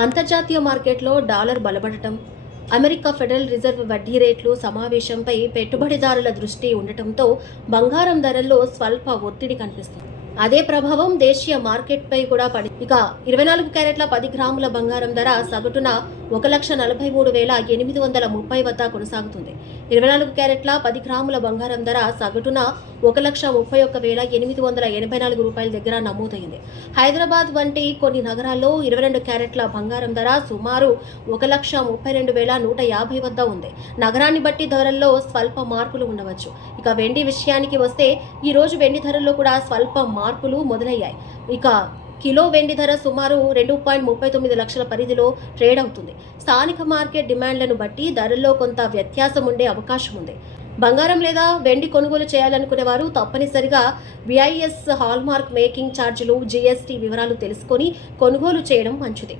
అంతర్జాతీయ మార్కెట్లో dollar బలపడటం, America federal reserve వడ్డీ రేట్లు సమావేశంపై పెట్టుబడిదారుల దృష్టి ఉండటంతో బంగారం ధరల్లో స్వల్ప ఒత్తిడి కనిపిస్తుంది. అదే ప్రభావం దేశీయ మార్కెట్పై కూడా పడింది. ఇక 24 క్యారెట్ల 10 గ్రాముల బంగారం ధర సగటున 1,43,830 వద్ద కొనసాగుతుంది. 24 క్యారెట్ల 10 గ్రాముల బంగారం ధర సగటున 1,31,884 రూపాయల దగ్గర నమోదైంది. హైదరాబాద్ వంటి కొన్ని నగరాల్లో 22 క్యారెట్ల బంగారం ధర సుమారు 1,32,150 వద్ద ఉంది. నగరాన్ని బట్టి ధరల్లో స్వల్ప మార్పులు ఉండవచ్చు. ఇక వెండి విషయానికి వస్తే ఈ రోజు వెండి ధరల్లో కూడా స్వల్ప మార్పులు మొదలయ్యాయి. ఇక కిలో వెండి ధర సుమారు 2.39 లక్షల పరిధిలో ట్రేడ్ అవుతుంది. స్థానిక మార్కెట్ డిమాండ్లను బట్టి ధరల్లో కొంత వ్యత్యాసం ఉండే అవకాశం ఉంది. బంగారం లేదా వెండి కొనుగోలు చేయాలనుకునే వారు తప్పనిసరిగా BIS హాల్మార్క్ మేకింగ్ ఛార్జీలు, GST వివరాలు తెలుసుకొని కొనుగోలు చేయడం మంచిది.